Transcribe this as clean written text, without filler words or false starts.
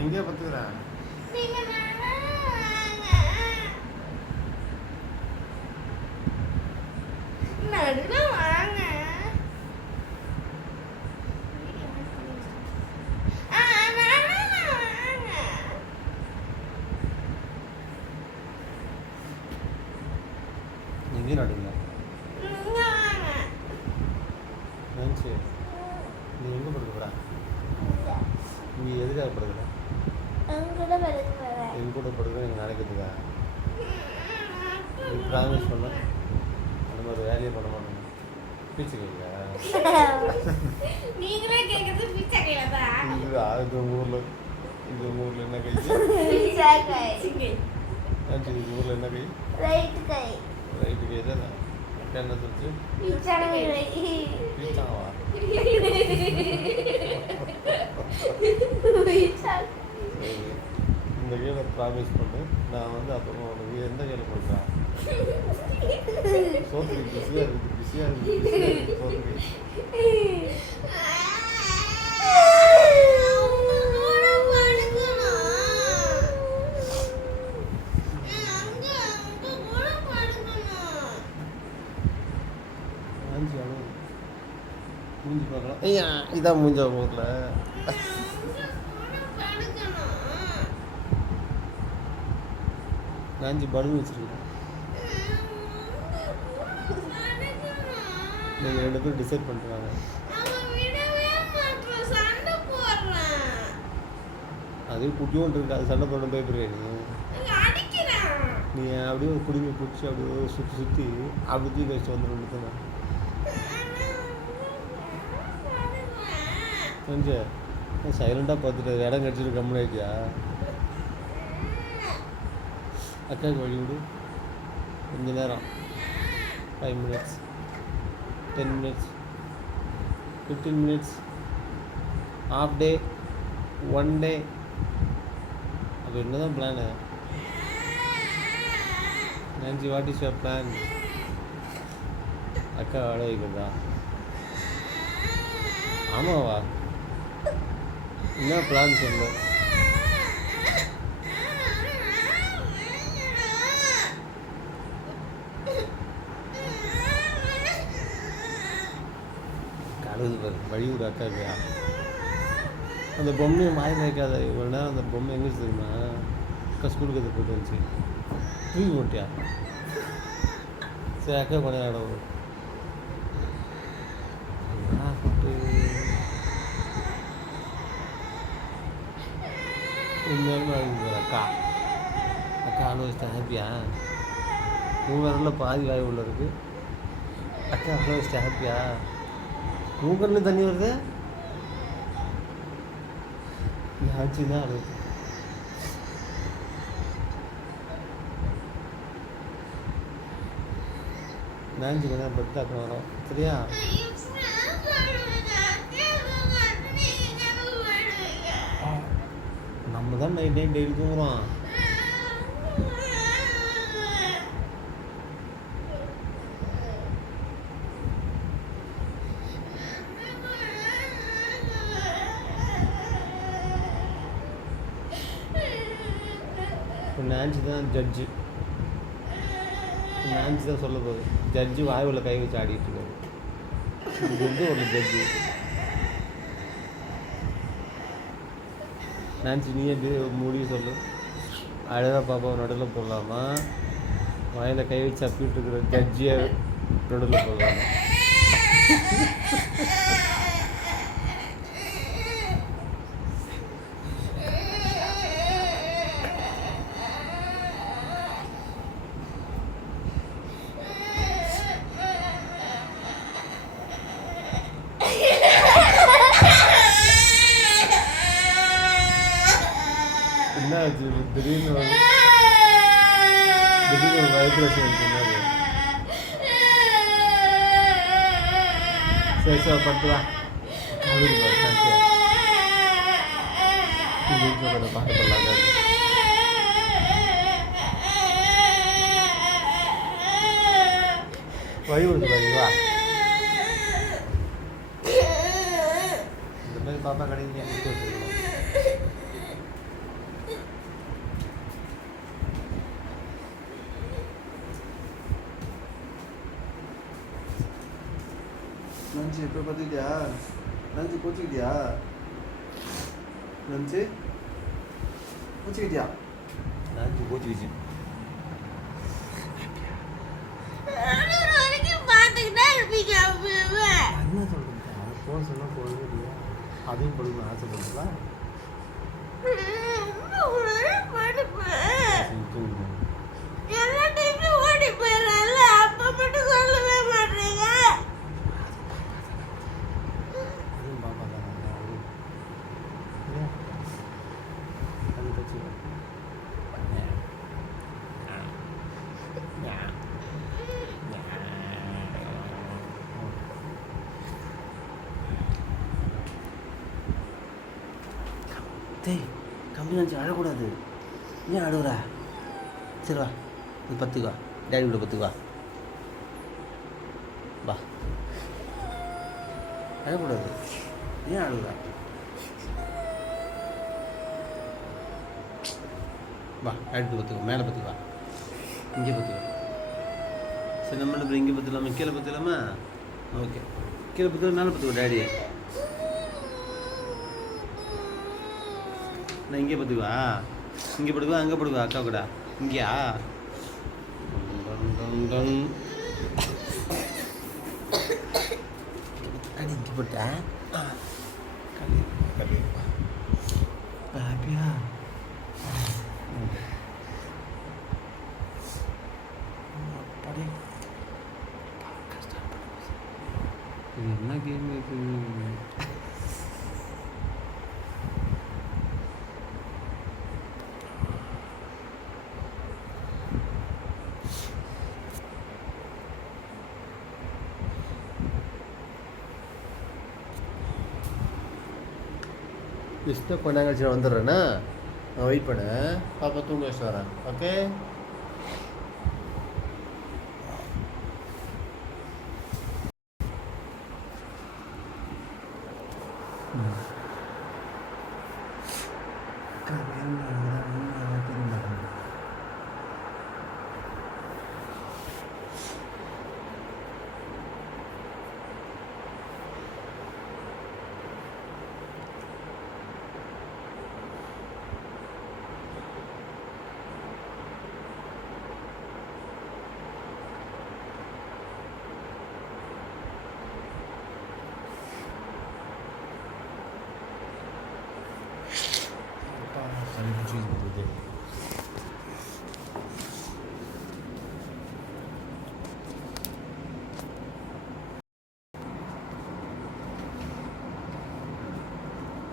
நான் இங்கே பார்த்துக்கிறேன். எங்கேயும் நடுங்க நினச்சி நீ எங்கே படுக்கப்படா? நீ எதுக்காக படுக்கிற? என் கூட படுக்கிற நீங்கள் நடக்கிறதுக்கா? நீ ப்ராமிஸ் பண்ண அந்த மாதிரி வேலையை பண்ண மாட்டேங்க. பீச்சு கையா இந்த ஊரில் என்ன கை? இந்த ஊரில் என்ன கை? ரைட்டு கை தானே. என்ன சொல்லிச்சு? பீச்சாவா? இந்த கையில் ப்ராமிஸ் பண்ணு. நான் வந்து அப்புறமா உனக்கு எந்த கையில் பண்ணுறேன்? சோத்துக்கு பிஸியாக இருக்குது சோத்துக்கு. மூஞ்சி பார்க்கலாம். ஐயா இதான் மூஞ்சா ஊரில் நாஞ்சி பலூன் வச்சுருக்கேன். நீங்கள் 2 பேரும் டிசைட் பண்ணுறாங்க. அது குட்டியும் இருக்கு. அது சண்டை போட பயப்படுறீங்க. நீ அப்படியே ஒரு குடிமை பிடிச்சி அப்படியே சுற்றி அப்படி தூக்கி வச்சு வந்துடும். கொஞ்சம் சைலண்டாக பார்த்துட்டு இடம் கடிச்சிட்டு கம்முன்னு ஆகிட்டியா? அக்காவுக்கு வழி விடு. கொஞ்ச நேரம் 5 minutes 10 minutes 15 minutes half day 1 day. அப்போ என்ன தான் plan? Nancy what is your plan? அக்கா வாட வைக்கிறதா? ஆமாவா? என்ன பிளான் சொல்லு. கழுது பாரு வழி விடு அக்காக்கு. அந்த பொம்மையை மாயம் வைக்காத. இவ்வளோ நேரம் அந்த பொம்மை எங்கே தெரியுமா? அக்கா ஸ்கூலுக்கு அதை போட்டு வந்துச்சு. தூக்கி போட்டியா? சரி அக்கா கொஞ்சம் இடம் உண்மையாலுமே அழுகுது. அக்கா அனுபவிச்சிட்டா ஹாப்பியா? உங்கள் பாதி வாய் உள்ள இருக்கு. அக்கா அனுபவிச்சிட்டா ஹாப்பியா? உங்கள் தண்ணி வருது. ஆச்சு தான் அழுகுது. நான்சி கொஞ்சம் பட்டு அக்கா வரோம் சரியா? நம்ம தான் நைட் டெய்லி தூங்குறோம். இப்போ நான்சி தான் ஜட்ஜு. நான்சி தான் சொல்ல போகுது. ஜட்ஜு வாயுவில் கை வச்சு ஆடிட்டு இருக்காரு. இது வந்து ஒரு ஜட்ஜு. நான்சி நீ எப்படி முடிவு சொல்லு. அழகா பாப்பா நடுவில் போடலாமா? வாயில் கை வச்சு அப்பிட்டு இருக்கிற ஜட்ஜியை நடுவில் போடலாமா? என்ன ஆச்சு? திடீர்னு வைப்ரேஷன் சொன்னாரு. சரி சார் பட்டுவா பாட்டு பண்ணலாங்க. வழி விடுது வா. இந்த மாதிரி பாப்பா கடைக்கு வச்சுருக்கணும். இப்போ பார்த்துக்கிட்டியா? நினச்சி கோச்சிக்கிட்டியா? நினச்சி கோச்சிக்கிட்டியா? நினச்சி கோச்சிக்கிச்சு. என்ன சொல்கிறீங்க? போக சொன்னால் போகவே இல்லையா? அதையும் படிக்கணும் ஆசைப்படுறீங்களா? எல்லா டைம்லயும் ஓடி போயிடறான்ல, அப்ப மட்டும் சொல்லவே மாட்டீங்க. அதுவும் பாப்பா தான் இல்லையா? அது கட்சி டேய் கம்பி நினச்சி அழக்கூடாது. ஏன் அழுகுறா? சரி வா, நீ பத்துக்கு வா, டேடி கூட பத்துக்கு வா. வா, அழக்கூடாது. ஏன் அழுகுறா? வா, டேடி பத்துக்கு மேலே பத்துக்கு வா, இங்கே பத்துக்கு. சரி நம்மள இப்போ இங்கே பத்துலாமா, கீழே பத்துலாமா? ஓகே, கீழே பத்துக்கு மேலே பத்துக்கோ டேடி. நான் இங்கே பத்துக்குவா, இங்கே படுக்குவா, அங்கே படுக்குவா, அக்கா கூட இங்கேயா? அடி இங்கே போட்டா ஹாப்பியா? இது என்ன கேம் இருக்குது? டிஸ்டர்ப் பண்ணாங்க கழிச்சு நான் வந்துடுறேன்னா நான் வெயிட் பண்ணேன். பாப்பா தூங்க வச்சு வரேன். ஓகே, சளி பிடிச்சி